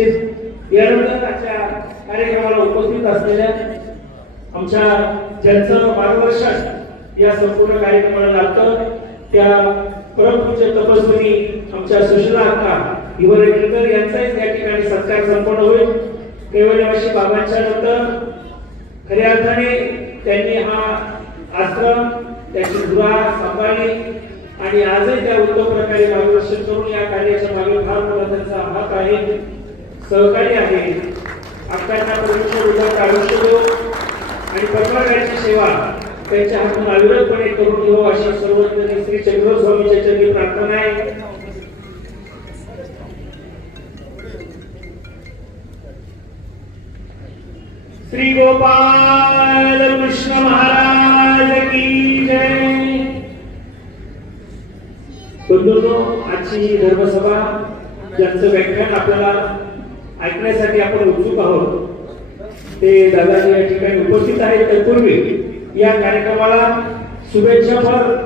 निश्चित यानंतर आजच्या कार्यक्रमाला उपस्थित असलेल्या आमच्या ज्यांचं मार्गदर्शन या संपूर्ण कार्यक्रमाला लाभतं त्या परमपूज्य तपस्विनी आमच्या सुशीला अक्का हिवरेकर यांचाही या ठिकाणी सत्कार संपन्न होईल। कैवल्यवासी बाबांच्या नंतर खऱ्या अर्थाने त्यांनी हा आश्रम त्याची धुरा सांभाळली आणि आजही त्या उत्तम प्रकारे मार्गदर्शन करून या कार्याच्या मागे फार मोठा त्यांचा हात आहे, सहकारी आहे। अक्कांना परमेश्वर उद्धार आयुष्य देव आणि परमार्गाची सेवा त्यांच्या हातून अविरतपणे करून घेऊ अशी सर्वज्ञ श्री चंद्र स्वामींच्या चरणी प्रार्थना आहे। श्री गोपाल कृष्ण महाराज की जय। बंधूंनो, आजची धर्मसभा ज्यांचं व्याख्यान आपल्याला ऐकण्यासाठी आपण उत्सुक आहोत ते दादाजी या ठिकाणी उपस्थित आहेत। तत्पूर्वी या कार्यक्रमाला शुभेच्छापर